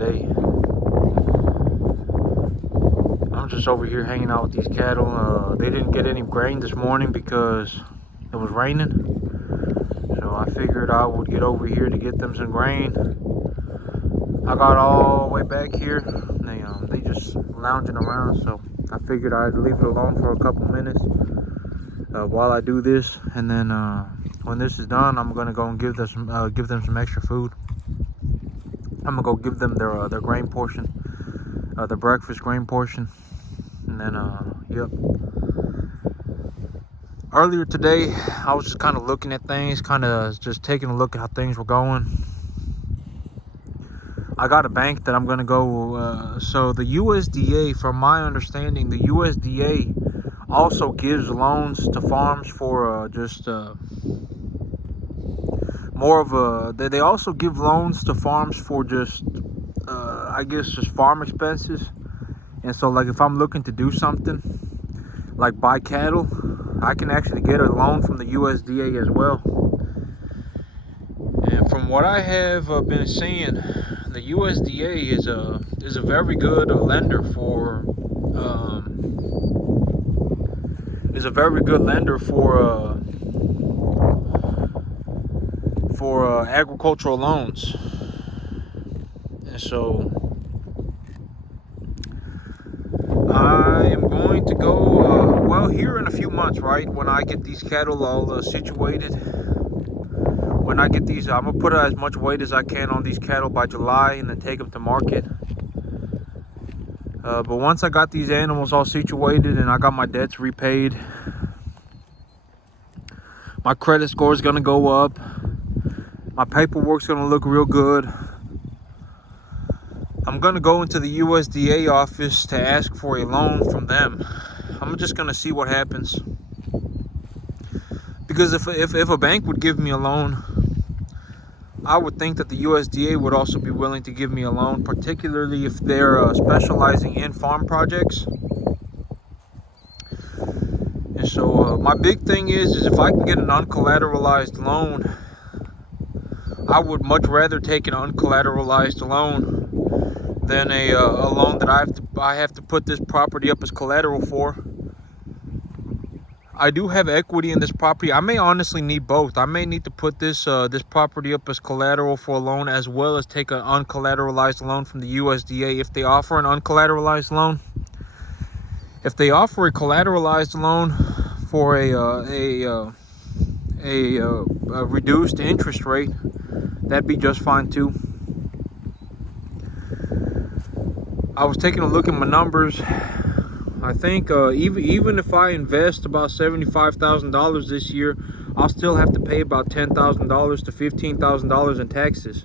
today. I'm just over here hanging out with these cattle. They didn't get any grain this morning because it was raining. So I figured I would get over here to get them some grain. I got all the way back here. They just lounging around, so I figured I'd leave it alone for a couple minutes while I do this, and then when this is done, I'm gonna go and give them some extra food. I'm gonna go give them their grain portion, their breakfast grain portion, and then yep. Earlier today, I was just kind of looking at things, kind of just taking a look at how things were going. I got a bank that I'm gonna go. So the USDA, from my understanding, the USDA also gives loans to farms for more of a. They also give loans to farms for just, I guess, just farm expenses. And so, like, if I'm looking to do something, like buy cattle, I can actually get a loan from the USDA as well. And from what I have been seeing, the USDA is a very good lender for agricultural loans. And so I am going to go well, here in a few months, right, when I get these cattle all situated. When I get these, I'm gonna put as much weight as I can on these cattle by July and then take them to market. But once I got these animals all situated and I got my debts repaid, my credit score is gonna go up. My paperwork's gonna look real good. I'm gonna go into the USDA office to ask for a loan from them. I'm just gonna see what happens. Because if a bank would give me a loan, I would think that the USDA would also be willing to give me a loan, particularly if they're specializing in farm projects. And so my big thing is if I can get an uncollateralized loan, I would much rather take an uncollateralized loan than a loan that I have to put this property up as collateral for. I do have equity in this property. I may honestly need both. I may need to put this property up as collateral for a loan, as well as take an uncollateralized loan from the USDA if they offer an uncollateralized loan. If they offer a collateralized loan for a reduced interest rate, that'd be just fine too. I was taking a look at my numbers. I think even if I invest about $75,000 this year, I'll still have to pay about $10,000 to $15,000 in taxes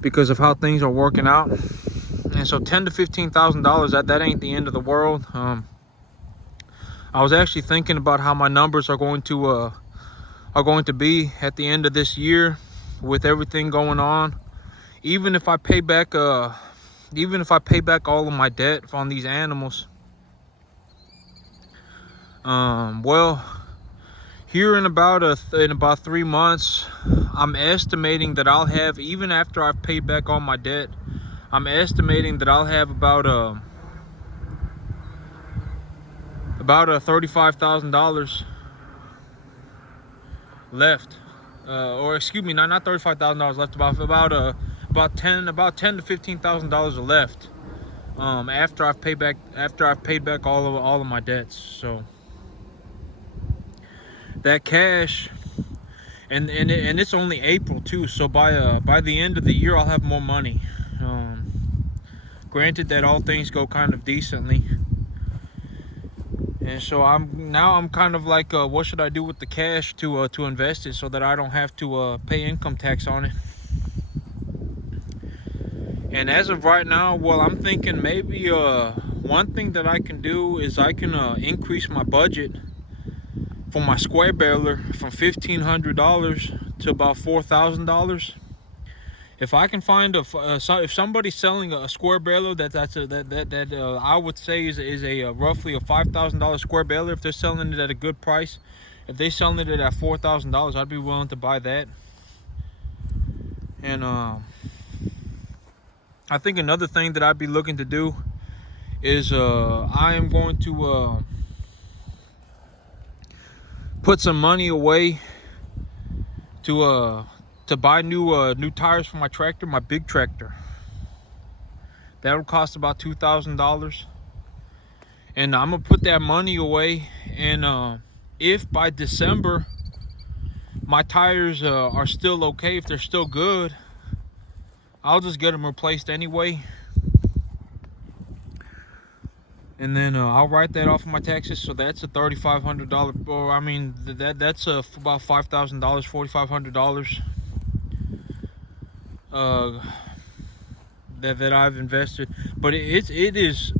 because of how things are working out. And so $10,000 to $15,000, that ain't the end of the world. I was actually thinking about how my numbers are going to be at the end of this year with everything going on. Even if I pay back all of my debt on these animals. Well, here in about 3 months, I'm estimating that I'll have, even after I've paid back all my debt, I'm estimating that I'll have about $35,000 left, or excuse me, not $35,000 left. About $10,000 to $15,000 left. After I've paid back all of my debts. So that cash, and it's only April too. So by the end of the year, I'll have more money. Granted that all things go kind of decently. And so I'm kind of like, what should I do with the cash to invest it so that I don't have to pay income tax on it? And as of right now, well, I'm thinking maybe one thing that I can do is I can increase my budget for my square baler from $1,500 to about $4,000. If I can find if somebody's selling a square baler that I would say is a roughly a $5,000 square baler, if they're selling it at a good price, if they're selling it at $4,000, I'd be willing to buy that. And I think another thing that I'd be looking to do is I am going to put some money away to buy new tires for my tractor, my big tractor. That would cost about $2,000, and I'm gonna put that money away. And if by December my tires are still okay, if they're still good, I'll just get them replaced anyway. And then I'll write that off of my taxes. So that's a $3,500, or I mean that's about $5,000, $4,500 that I've invested. But it is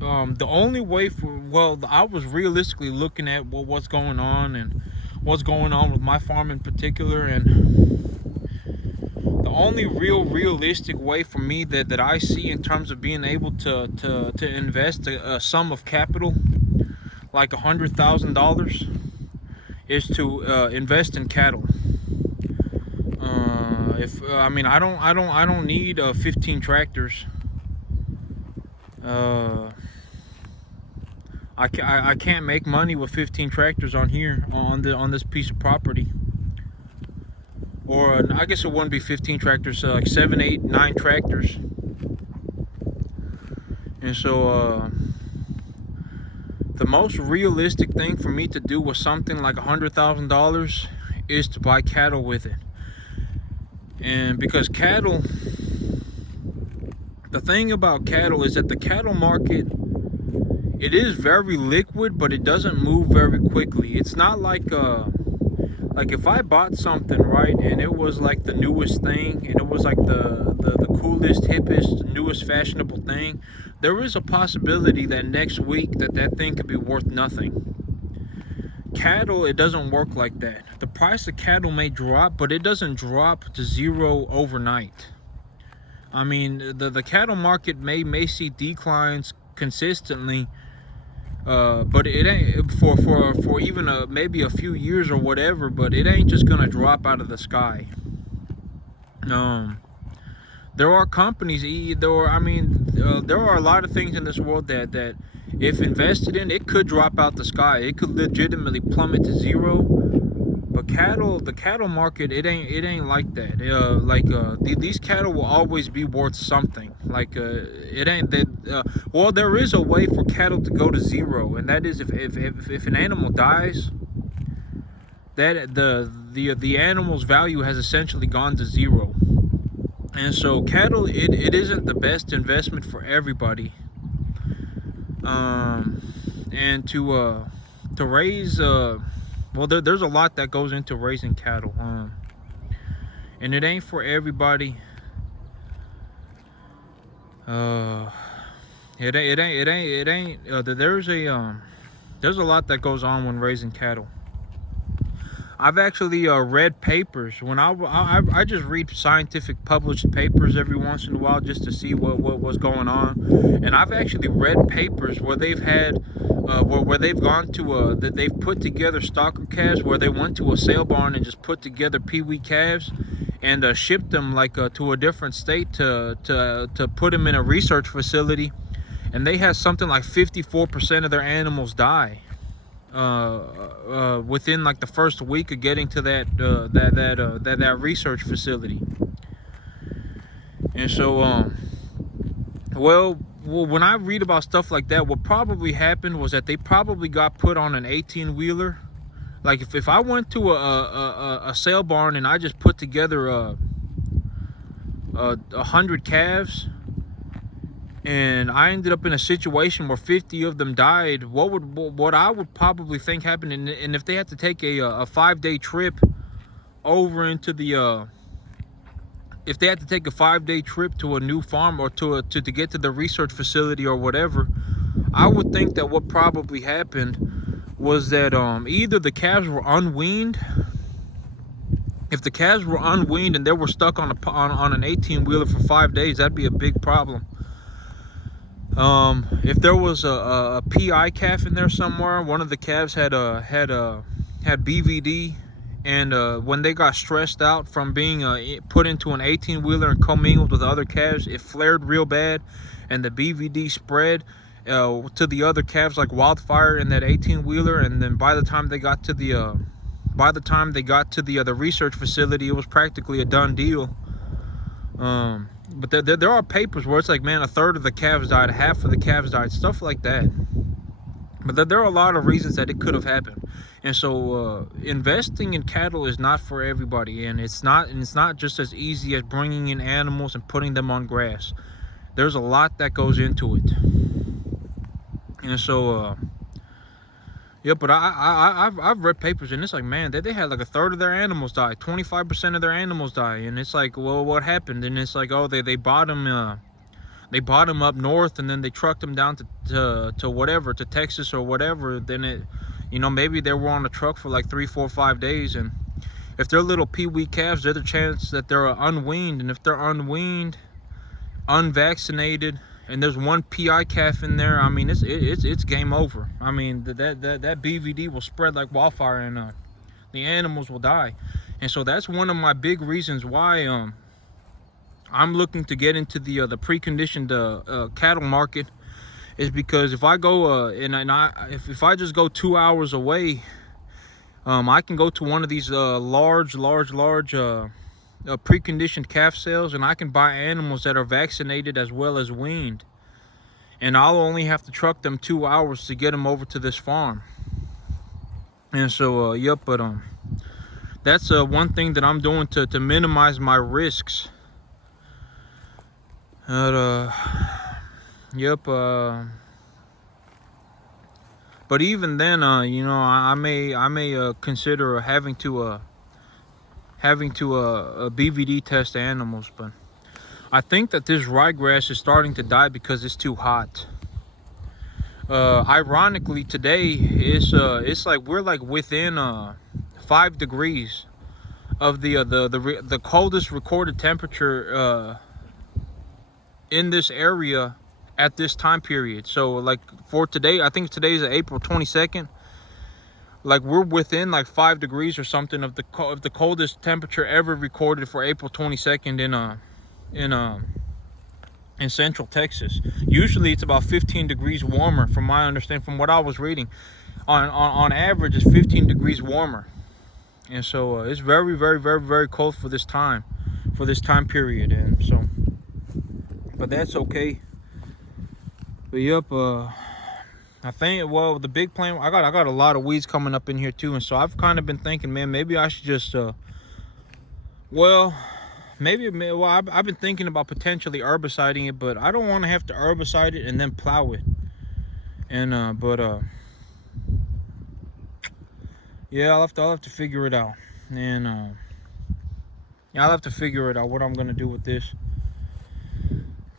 the only way for, well, I was realistically looking at what's going on and what's going on with my farm in particular, and the only realistic way for me that I see in terms of being able to invest a sum of capital like $100,000 is to invest in cattle. I mean, I don't need 15 tractors. I can't make money with 15 tractors on here on this piece of property. Or I guess it wouldn't be 15 tractors, so like 7, 8, 9 tractors. And so the most realistic thing for me to do with something like $100,000 is to buy cattle with it. And because cattle, the thing about cattle is that the cattle market, it is very liquid, but it doesn't move very quickly. It's not like if I bought something, right, and it was like the newest thing, and it was like the coolest, hippest, newest fashionable thing, there is a possibility that next week that thing could be worth nothing. Cattle, it doesn't work like that. The price of cattle may drop, but it doesn't drop to zero overnight. I mean, the cattle market may see declines consistently, but it ain't for even maybe a few years or whatever. But it ain't just gonna drop out of the sky. There are companies, there are a lot of things in this world that if invested in, it could drop out the sky. It could legitimately plummet to zero. But the cattle market, it ain't like that. These cattle will always be worth something. It ain't that. Well, there is a way for cattle to go to zero, and that is if an animal dies, that the animal's value has essentially gone to zero. And so cattle, it isn't the best investment for everybody. And to raise, well, there's a lot that goes into raising cattle, and it ain't for everybody. It ain't. There's a lot that goes on when raising cattle. I've actually read papers. When I just read scientific published papers every once in a while just to see what's going on, and I've actually read papers where they've had where they've gone to that they've put together stocker calves, where they went to a sale barn and just put together peewee calves and shipped them to a different state to put them in a research facility, and they had something like 54% of their animals die within like the first week of getting to that research facility. And so well, when I read about stuff like that, what probably happened was that they probably got put on an 18-wheeler. Like if I went to a sale barn and I just put together 100 calves, and I ended up in a situation where 50 of them died, what I would probably think happened, and if they had to take a 5-day trip over into the if they had to take a 5-day trip to a new farm or to get to the research facility or whatever, I would think that what probably happened was that either the calves were unweaned. If the calves were unweaned and they were stuck on an 18-wheeler for 5 days, that'd be a big problem. If there was a PI calf in there somewhere, one of the calves had BVD, And when they got stressed out from being put into an 18-wheeler and commingled with other calves, it flared real bad, and the BVD spread to the other calves like wildfire in that 18-wheeler. And then by the time they got to the research facility, it was practically a done deal. But there are papers where it's like, man, a third of the calves died, half of the calves died, stuff like that. But there are a lot of reasons that it could have happened. And so investing in cattle is not for everybody, and it's not just as easy as bringing in animals and putting them on grass. There's a lot that goes into it. And so yeah, but I've read papers, and it's like, man, they had like a third of their animals die, 25% of their animals die. And it's like, well, what happened? And it's like, oh, they bought them up north, and then they trucked them down to whatever, to Texas or whatever. Then it, you know, maybe they were on a truck for like 3, 4, 5 days, and if they're little pee-wee calves, there's a chance that they're unweaned. And if they're unweaned, unvaccinated, and there's one PI calf in there, I mean, it's game over. I mean, that BVD will spread like wildfire, and the animals will die. And so that's one of my big reasons why I'm looking to get into the preconditioned cattle market, is because if I go if I just go 2 hours away, I can go to one of these large preconditioned calf sales, and I can buy animals that are vaccinated as well as weaned, and I'll only have to truck them 2 hours to get them over to this farm. And so yep, but that's one thing that I'm doing to minimize my risks. Yep. But even then, you know, I may consider having to BVD test animals. But I think that this ryegrass is starting to die because it's too hot. Ironically, today it's like we're like within 5 degrees of the coldest recorded temperature in this area at this time period. So like for today, I think today is April 22nd. Like we're within like 5 degrees or something of the coldest temperature ever recorded for April 22nd in central Texas. Usually it's about 15 degrees warmer, from my understanding, from what I was reading. On average, it's 15 degrees warmer. And so it's very, very, very, very cold for this time period. And so, but that's okay. But yep, I think, well, the big plan, I got a lot of weeds coming up in here too. And so I've kind of been thinking, man, maybe I should just I've been thinking about potentially herbiciding it, but I don't want to have to herbicide it and then plow it. And yeah, I'll have to figure it out. And yeah, I'll have to figure it out what I'm gonna do with this.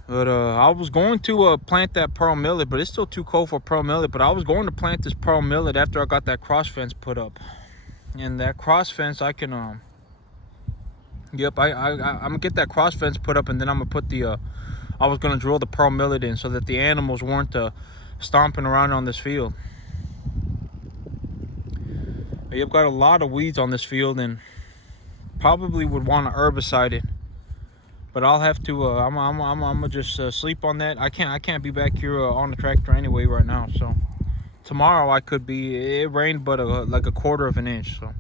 But I was going to plant that pearl millet, but it's still too cold for pearl millet. But I was going to plant this pearl millet after I got that cross fence put up. And that cross fence, I can yep, I'm gonna get that cross fence put up, and then I'm gonna put I was gonna drill the pearl millet in so that the animals weren't stomping around on this field. You've got a lot of weeds on this field, and probably would want to herbicide it. But I'll have to. I'm gonna just sleep on that. I can't be back here on the tractor anyway right now. So tomorrow I could be. It rained, but like a quarter of an inch. So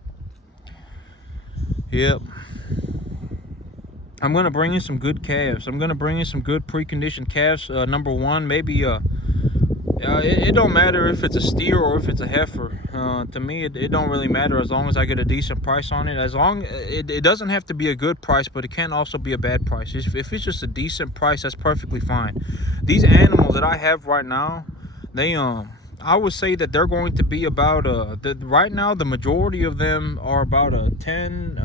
yep. I'm gonna bring in some good calves. I'm gonna bring in some good preconditioned calves. Number one, maybe it don't matter if it's a steer or if it's a heifer. To me, it don't really matter as long as I get a decent price on it. As long it doesn't have to be a good price, but it can't also be a bad price. If it's just a decent price, that's perfectly fine. These animals that I have right now, they I would say that they're going to be about right now the majority of them are about 10,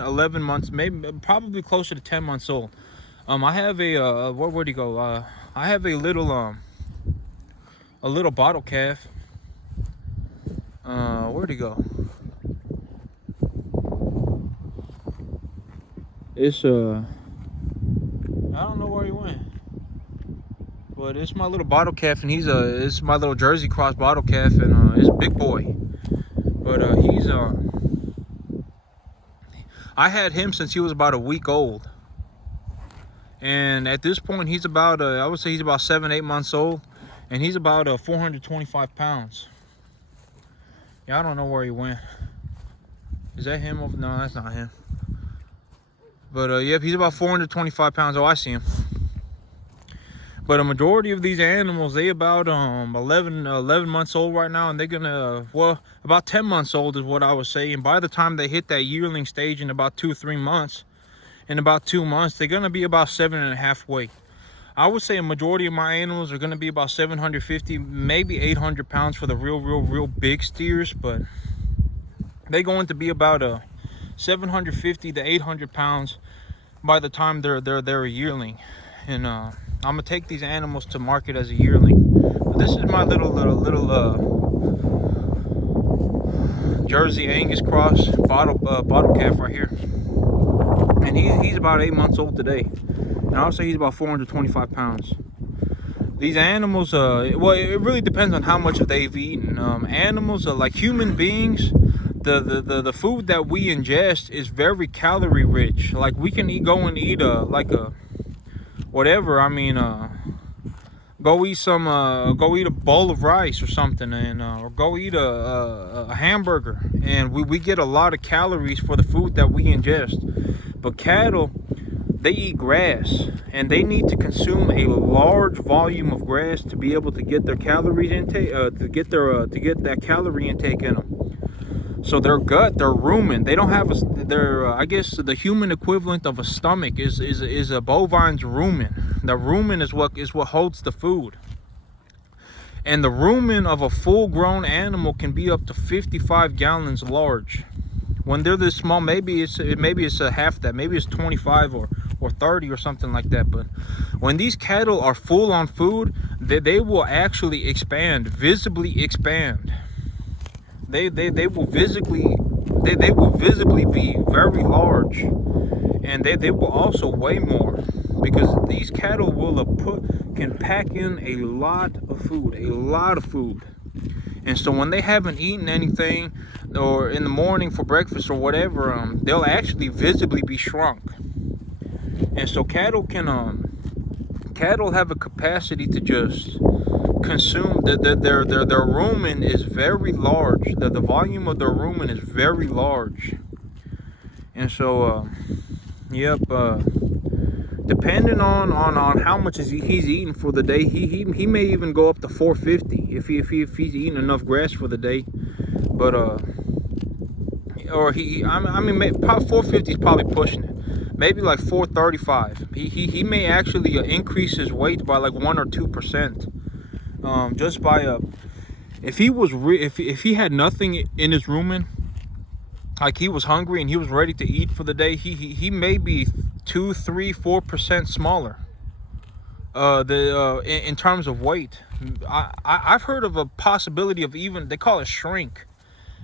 11 months, maybe probably closer to 10 months old. I have a where'd he go? I have a little bottle calf. Where'd he go? It's I don't know where he went. But it's my little bottle calf, and it's my little Jersey cross bottle calf, and it's a big boy. But I had him since he was about a week old, and at this point he's about I would say he's about 7-8 months old, and he's about 425 pounds. Yeah, I don't know where he went. Is that him over? No, that's not him. But yep, he's about 425 pounds. Oh, I see him. But a majority of these animals, they about 11 months old right now, and they're gonna, well, about 10 months old is what I would say. And by the time they hit that yearling stage in about 2-3 months, in about 2 months, they're gonna be about 7.5 weight. I would say a majority of my animals are gonna be about 750, maybe 800 pounds for the real big steers, but they're going to be about 750 to 800 pounds by the time they're a yearling. And I'm gonna take these animals to market as a yearling. But this is my little Jersey Angus cross bottle calf right here, and he's about 8 months old today, and I'll say he's about 425 pounds. These animals, well, it really depends on how much they've eaten. Animals are like human beings. The food that we ingest is very calorie rich. Like we can go and eat whatever. I mean, go eat a bowl of rice or something, and or go eat a hamburger, and we get a lot of calories for the food that we ingest. But cattle, they eat grass, and they need to consume a large volume of grass to be able to get their calories intake, to get that calorie intake in them. So their gut, their rumen, they don't have I guess the human equivalent of a stomach is a bovine's rumen. The rumen is what holds the food. And the rumen of a full-grown animal can be up to 55 gallons large. When they're this small, maybe it's a half that, maybe it's 25 or 30 or something like that. But when these cattle are full on food, they will actually expand, visibly expand. They will visibly be very large, and they will also weigh more, because these cattle can pack in a lot of food. And so when they haven't eaten anything, or in the morning for breakfast or whatever, they'll actually visibly be shrunk. And so cattle have a capacity to just consume their rumen is very large. The volume of their rumen is very large. And so yep, depending on how much he's eating for the day, he may even go up to 450 if he's eating enough grass for the day. But or I mean 450 is probably pushing it. Maybe like 435. He may actually increase his weight by like 1 or 2%. Just by if he had nothing in his rumen, like he was hungry and he was ready to eat for the day, he may be 2, 3, 4% smaller. In terms of weight, I've heard of a possibility of even, they call it shrink,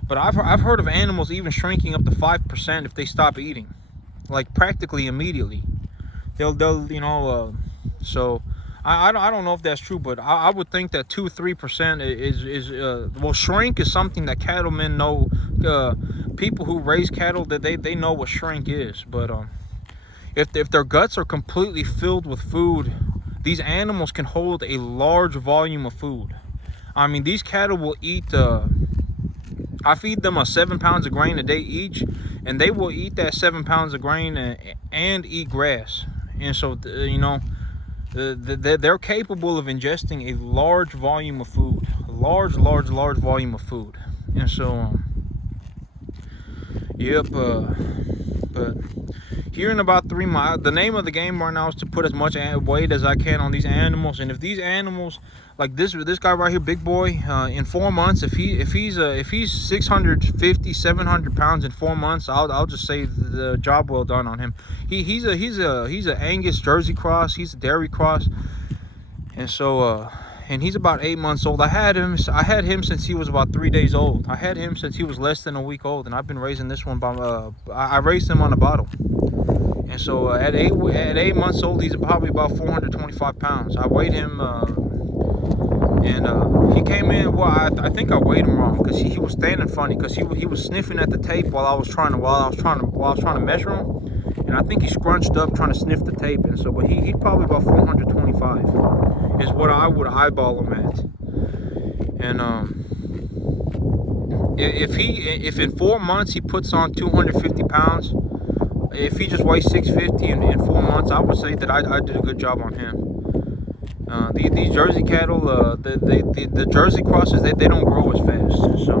but I've heard of animals even shrinking up to 5% if they stop eating, like practically immediately. They'll so. I don't know if that's true, but I would think that 2-3% is well, shrink is something that cattlemen know. People who raise cattle, that they know what shrink is. But if their guts are completely filled with food, these animals can hold a large volume of food. I mean, these cattle will eat. I feed them 7 pounds of grain a day each, and they will eat that 7 pounds of grain and eat grass. And so they're capable of ingesting a large volume of food, a large volume of food. And so yep, but here in about 3 miles, the name of the game right now is to put as much weight as I can on these animals. And if these animals, like this guy right here, big boy, in 4 months, if he's 650, 700 pounds in 4 months, I'll just say the job well done on him. He's a Angus Jersey cross. He's a dairy cross, and so and he's about 8 months old. I had him since he was about 3 days old. I had him since he was less than a week old, and I've been raising this one by I raised him on a bottle. And so at 8 months old, he's probably about 425 pounds. I weighed him And he came in. Well, I think I weighed him wrong because he was standing funny because he was sniffing at the tape while I was trying to measure him, and I think he scrunched up trying to sniff the tape. And so, but he's probably about 425 is what I would eyeball him at. And if in 4 months he puts on 250 pounds, if he just weighs 650 in 4 months, I would say that I did a good job on him. These Jersey cattle, the Jersey crosses, they don't grow as fast. So,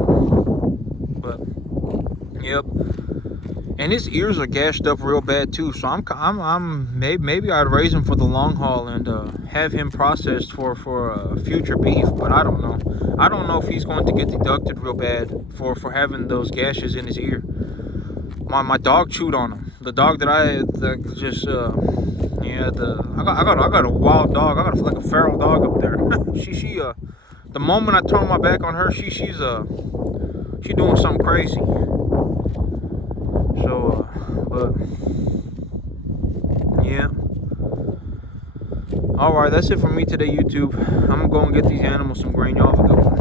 but yep. And his ears are gashed up real bad too. So maybe I'd raise him for the long haul and have him processed for future beef. But I don't know. I don't know if he's going to get deducted real bad for having those gashes in his ear. My dog chewed on him. The dog that I got a wild dog. I got like a feral dog up there. The moment I turn my back on her, she's doing something crazy. So, but yeah. All right, that's it for me today, YouTube. I'm gonna go and get these animals some grain. Y'all have a good one.